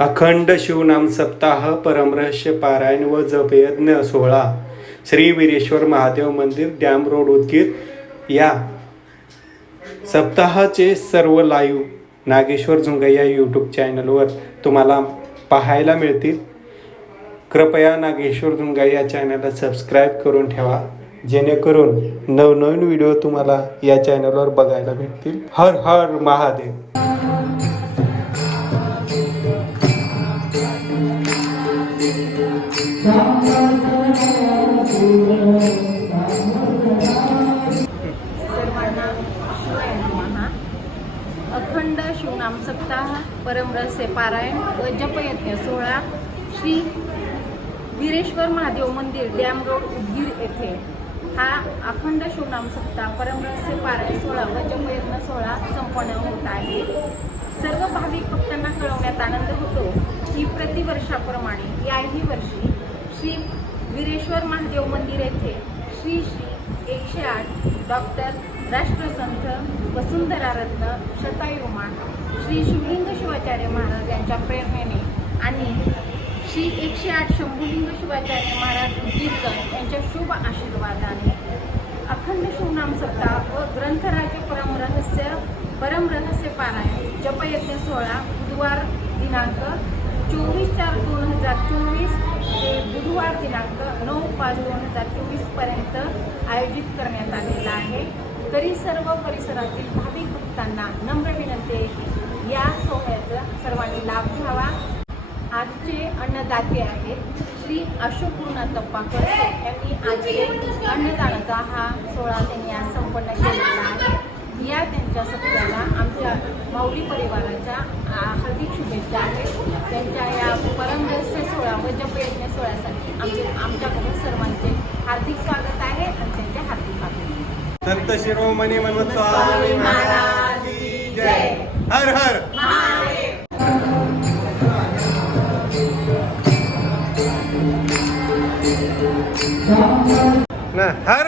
अखंड शिवनाम सप्ताह परमरहस्य पारायण व जपयज्ञ सोहळा. श्री वीरेश्वर महादेव मंदिर डॅम रोड उदगीर. या सप्ताहाचे सर्व लाईव्ह नागेश्वर झुंगा या यूट्यूब चॅनलवर तुम्हाला पाहायला मिळतील. कृपया नागेश्वर झुंगा या चॅनलला सबस्क्राईब करून ठेवा. जेणेकरून नवनवीन व्हिडिओ तुम्हाला या चॅनलवर बघायला भेटतील. हर हर महादेव. अखंड शिवनाम सप्ताह परमरसे पारायण व जपयज्ञ सोहळा श्री वीरेश्वर महादेव मंदिर डॅम रोड उदगीर येथे. हा अखंड शिवनाम सप्ताह परमरहस्य पारायण सोहळा व जपयज्ञ सोहळा संपन्न होत आहे. सर्व भाविक भक्तांना कळवण्यात आनंद होतो. की प्रतिवर्षाप्रमाणे याही वर्षी वीरेश्वर महादेव मंदिर येथे श्री श्री एकशे आठ डॉक्टर राष्ट्रसंत वसुंधरा रत्न शतायुमान श्री शिवलिंग शिवाचार्य महाराज यांच्या प्रेरणेने आणि श्री एकशे आठ शंभुलिंग शिवाचार्य महाराज उद्गीरकर यांच्या शुभ आशीर्वादाने अखंड शिवनाम सप्ताह व ग्रंथराज परमरहस्य परमरहस्य पारायण जपयज्ञ सोहळा बुधवार दिनांक चोवीस चार दोन हजार चोवीस ते बुधवार दिनांक नऊ पाच दोन हजार चोवीसपर्यंत आयोजित करण्यात आलेला आहे. तरी सर्व परिसरातील भाविक भक्तांना नम्र विनंती आहे की या सोहळ्याचा सर्वांनी लाभ घ्यावा. आजचे अन्नदाते आहेत श्री अशोक गुरुनाथप्पा खडसे यांनी आजचे अन्नदानाचा हा सोहळा त्यांनी आज संपन्न केलेला आहे. या त्यांच्या सत्याला आमच्या माऊली परिवाराच्या हार्दिक शुभेच्छा आहेत. त्यांच्या या परमरस्य सोहळा वजप यज्ञ सोहळ्यासाठी आमचे आमच्याकडून सर्वांचे हार्दिक स्वागत आहे आणि त्यांचे हार्दिक स्वागत. संत शिरोमणी मनवत स्वामी महाराज जय. हर हर. ना हर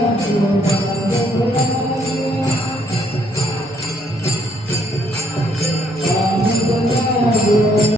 Thank you.